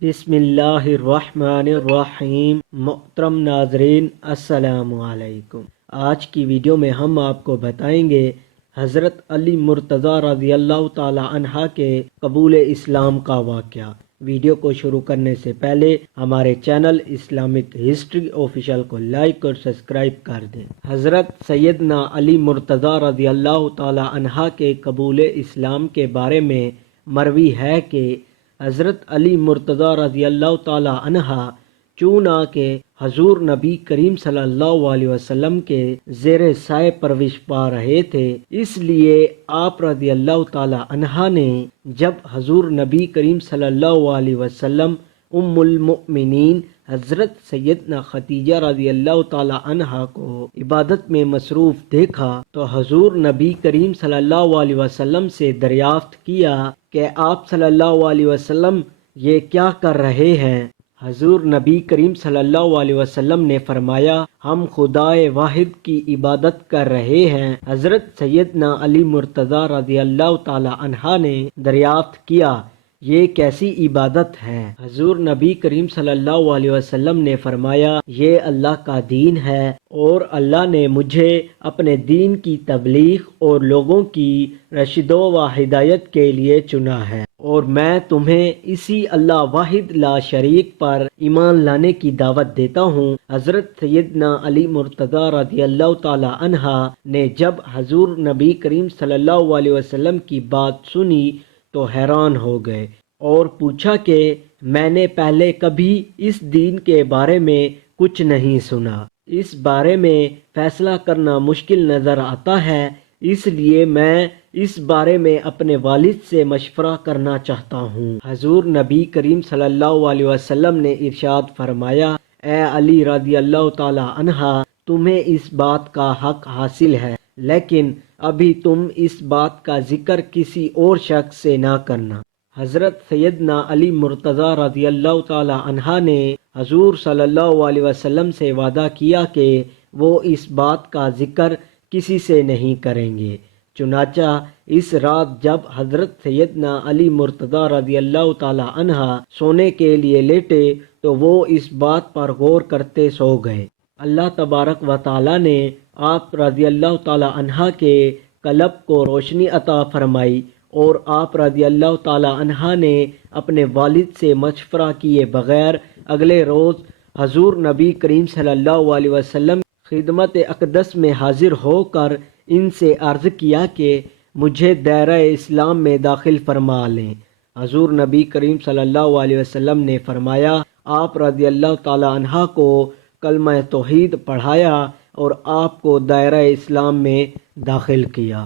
بسم اللہ الرحمن الرحیم۔ محترم ناظرین السلام علیکم۔ آج کی ویڈیو میں ہم آپ کو بتائیں گے حضرت علی مرتضیٰ رضی اللہ تعالی عنہ کے قبول اسلام کا واقعہ۔ ویڈیو کو شروع کرنے سے پہلے ہمارے چینل اسلامک ہسٹری آفیشیل کو لائک اور سبسکرائب کر دیں۔ حضرت سیدنا علی مرتضیٰ رضی اللہ تعالی عنہ کے قبول اسلام کے بارے میں مروی ہے کہ حضرت علی مرتضیٰ رضی اللہ تعالی عنہ چونکہ حضور نبی کریم صلی اللہ علیہ وسلم کے زیر سایہ پرورش پا رہے تھے، اس لیے آپ رضی اللہ تعالی عنہ نے جب حضور نبی کریم صلی اللہ علیہ وسلم ام المؤمنین حضرت سیدنا خدیجہ رضی اللہ تعالی عنہ کو عبادت میں مصروف دیکھا تو حضور نبی کریم صلی اللہ علیہ وسلم سے دریافت کیا کہ آپ صلی اللہ علیہ وسلم یہ کیا کر رہے ہیں؟ حضور نبی کریم صلی اللہ علیہ وسلم نے فرمایا، ہم خدائے واحد کی عبادت کر رہے ہیں۔ حضرت سیدنا علی مرتضیٰ رضی اللہ تعالی عنہ نے دریافت کیا، یہ کیسی عبادت ہے؟ حضور نبی کریم صلی اللہ علیہ وسلم نے فرمایا، یہ اللہ کا دین ہے اور اللہ نے مجھے اپنے دین کی تبلیغ اور لوگوں کی رشد و ہدایت کے لیے چنا ہے، اور میں تمہیں اسی اللہ واحد لا شریک پر ایمان لانے کی دعوت دیتا ہوں۔ حضرت سیدنا علی مرتضیٰ رضی اللہ تعالی عنہ نے جب حضور نبی کریم صلی اللہ علیہ وسلم کی بات سنی تو حیران ہو گئے اور پوچھا کہ میں نے پہلے کبھی اس دین کے بارے میں کچھ نہیں سنا، اس بارے میں فیصلہ کرنا مشکل نظر آتا ہے، اس لیے میں اس بارے میں اپنے والد سے مشورہ کرنا چاہتا ہوں۔ حضور نبی کریم صلی اللہ علیہ وسلم نے ارشاد فرمایا، اے علی رضی اللہ تعالی عنہ، تمہیں اس بات کا حق حاصل ہے، لیکن ابھی تم اس بات کا ذکر کسی اور شخص سے نہ کرنا۔ حضرت سیدنا علی مرتضیٰ رضی اللہ تعالی عنہ نے حضور صلی اللہ علیہ وسلم سے وعدہ کیا کہ وہ اس بات کا ذکر کسی سے نہیں کریں گے۔ چنانچہ اس رات جب حضرت سیدنا علی مرتضیٰ رضی اللہ تعالی عنہ سونے کے لیے لیٹے تو وہ اس بات پر غور کرتے سو گئے۔ اللہ تبارک و تعالی نے آپ رضی اللہ تعالی عنہ کے قلب کو روشنی عطا فرمائی اور آپ رضی اللہ تعالی عنہ نے اپنے والد سے مشورہ کیے بغیر اگلے روز حضور نبی کریم صلی اللہ علیہ وسلم خدمت اقدس میں حاضر ہو کر ان سے عرض کیا کہ مجھے دائرہ اسلام میں داخل فرما لیں۔ حضور نبی کریم صلی اللہ علیہ وسلم نے فرمایا، آپ رضی اللہ تعالی عنہ کو کلمہ توحید پڑھایا اور آپ کو دائرہ اسلام میں داخل کیا۔